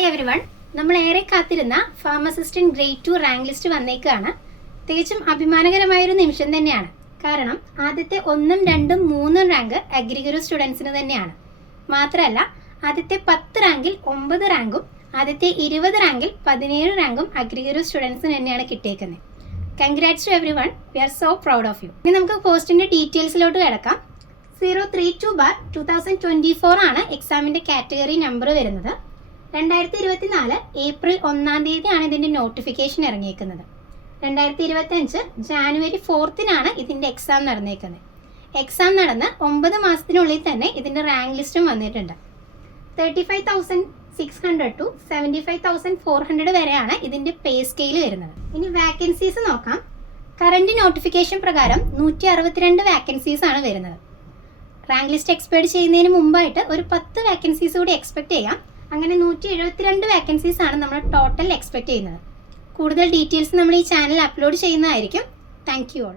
Hi everyone, നമ്മൾ ഏറെ കാത്തിരുന്ന ഫാർമസിസ്റ്റന്റ് ഗ്രേഡ് 2 റാങ്ക് ലിസ്റ്റ് വന്നേക്കാണ്. തികച്ചും അഭിമാനകരമായൊരു നിമിഷം തന്നെയാണ്. കാരണം ആദ്യത്തെ 1, 2, 3 റാങ്ക് അഗ്രിഗുരു സ്റ്റുഡൻസിന് തന്നെയാണ്. മാത്രമല്ല ആദ്യത്തെ 10 റാങ്കിൽ 9 റാങ്കും ആദ്യത്തെ 20 റാങ്കിൽ 17 റാങ്കും അഗ്രിഗുരു സ്റ്റുഡൻസിന് തന്നെയാണ് കിട്ടിയേക്കുന്നത്. Congrats to everyone, we are so proud of you. ഇനി നമുക്ക് പോസ്റ്റിൻ്റെ ഡീറ്റെയിൽസിലോട്ട് കിടക്കാം. 032/2024 ആണ് എക്സാമിൻ്റെ കാറ്റഗറി നമ്പർ വരുന്നത്. 2024 ഏപ്രിൽ 1-ാം തീയതിയാണ് ഇതിൻ്റെ നോട്ടിഫിക്കേഷൻ ഇറങ്ങിയേക്കുന്നത്. 2025 ജാനുവരി 4-നാണ് ഇതിൻ്റെ എക്സാം നടന്നേക്കുന്നത്. എക്സാം നടന്ന് 9 മാസത്തിനുള്ളിൽ തന്നെ ഇതിൻ്റെ റാങ്ക് ലിസ്റ്റും വന്നിട്ടുണ്ട്. 35,600 to 75,400 വരെയാണ് ഇതിൻ്റെ പേ സ്കെയിൽ വരുന്നത്. ഇനി വാക്കൻസീസ് നോക്കാം. കറന്റ് നോട്ടിഫിക്കേഷൻ പ്രകാരം 162 വാക്കൻസീസ് ആണ് വരുന്നത്. റാങ്ക് ലിസ്റ്റ് എക്സ്പെക്ട് ചെയ്യുന്നതിന് മുമ്പായിട്ട് ഒരു 10 വാക്കൻസീസ് കൂടി എക്സ്പെക്ട് ചെയ്യാം. അങ്ങനെ 172 വാക്കൻസീസ് ആണ് നമ്മൾ ടോട്ടൽ എക്സ്പെക്ട് ചെയ്യുന്നത്. കൂടുതൽ ഡീറ്റെയിൽസ് നമ്മൾ ഈ ചാനൽ അപ്ലോഡ് ചെയ്യുന്നതായിരിക്കും. Thank you all.